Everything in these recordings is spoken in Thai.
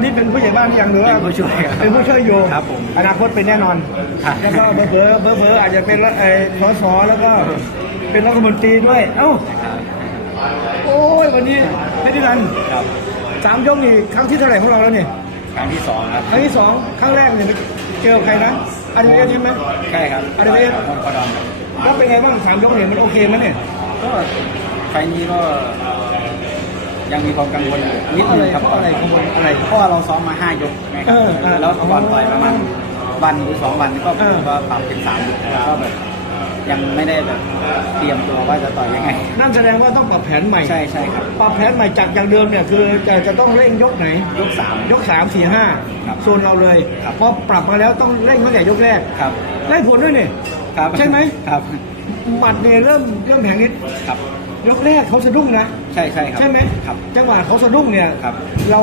อนนี้เป็นผู้ใหญ่บ้านหรือยังหรือว่าเป็นผู้ช่วยครับเป็นผู้ช่วยอยู่ครับผมอนาคตเป็นแน่นอน ครับ แล้วก็เผลอๆเผลอๆอาจจะเป็นรัฐไอ้สสแล้วก็เป็นรัฐมนตรีด้วย เอ้าโอ้ยวันนี้เพชรนิรันดร์ครับสามยกนี่ครั้งที่เท่าไหร่ของเราแล้วเนี่ยครั้งที่สองครับครั้งที่สองครั้งแรกเนี่ยเจอใครนะอาร์เดเวสใช่ไหมใช่ครับอะไรเนี่ยมงคลดอนครับแล้วเป็นไงบ้างสามยกเนี่ยมันโอเคไหมเนี่ยก็ไฟล์นี้ก็ ยังมีความกังวลอยู่นิดนึงครับเพราะอะไรกังวลอะไรเพราะว่าเราซ้อมมาห้ายกไงคเอรัอเออแล้วก่อนต่อยประมาณวันหรือสองวันก็เออก็ปรับเป็นสามยกแล้วก็แบบยังไม่ได้แบบเตรียมตัวว่าจะต่อยยังไง นั่นแสดงว่าต้องปรับแผนใหม่ใช่ใช่ครับปรับแผนใหม่จากอย่างเดิมเนี่ยคือจะจะต้องเร่งยกไหน ยกสามยกสามสี่ห้าครับโซนเราเลยครับพอปรับมาแล้วต้องเร่งตั้งแต่ยกแรกครับได้ผลด้วยนี่ ครับใช่ไหมครับหมัดเนี่ยเริ่มเริ่มแข็งนิดครับยกแรกเขาสะดุ้งนะ ใช่ใช่ครับใช่ไหมครับจังหวะเขาสะดุ้งเนี่ยครับ เรา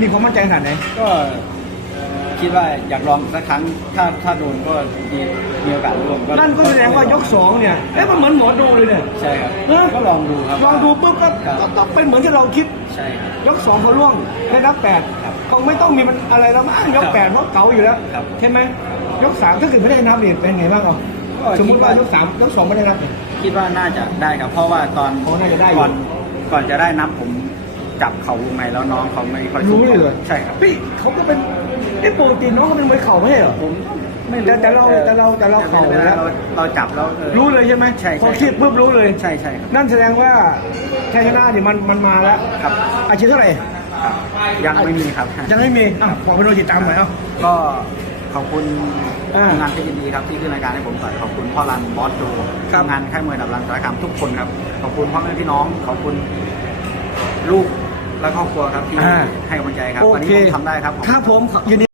มีความมั่นใจขนาดไหนก็คิดว่าอยากลองสักครั้ง ถ้าถ้าโดนก็มีมีโอกาสรวมนั่นก็แสดงว่ายกสองเนี่ยเอ๊ะมันเหมือนหมอดูเลยเนี่ยใช่ครับเออก็ลองดูครับลองดูปุ๊บก็ครับก็ต้องเป็นเหมือนที่เราคิดใช่ครับยกสองพอล่วงได้นับแปดครับคงไม่ต้องมีมันอะไรแล้วมั้งยกครับแปดเพราะเก๋าอยู่แล้วครับใช่ไหมยกสามถ้าเกิดไม่ได้นับเนี่ยเป็นไงบ้างเอาก็ สมมติว่าคิดว่ายกสามยกสองไม่ได้นับเนี่ย คิดว่าน่าจะได้ครับ เพราะว่าตอนอ๋อน่าจะได้อยู่ ก่อนก่อนจะได้นับผมจับเข่าวงในแล้วน้องเขาไม่ค่อยรู้เลยเหรอใช่ครับพี่เขาก็เป็นไอ้ปกติน้องเขาเป็นมวยเข่าไม่ใช่เหรอ ผมไม่แต่แต่เราแต่เราแต่เราเข่าเวลาแล้วเราเราจับแล้วออรู้เลยใช่ไหมใช่ใช่พอคิดปุ๊บรู้เลย ใช่ใช่ครับนั่นแสดงว่าชัยชนะเนี่ยมันมันมาแล้วครับอาชีพเท่าไหร่ ครับ ยังไม่มีครับ ยังไม่มีอะบอกไปโดนติดตามหน่อยเอ้า ก็ ขอบคุณอ่าทีมงานที่ยินดีครับที่ขึ้นรายการให้ผมต่อยขอบคุณพ่อรันบอสโจครับ ทีมงานค่ายมวยดับรันสารคามทุกคนครับ ขอบคุณพ่อแม่พี่น้อง ขอบคุณลูกและครอบครัวครับที่อ่าให้กำลังใจครับ โอวันนี้เคผมทำได้ครับครับผมยินดี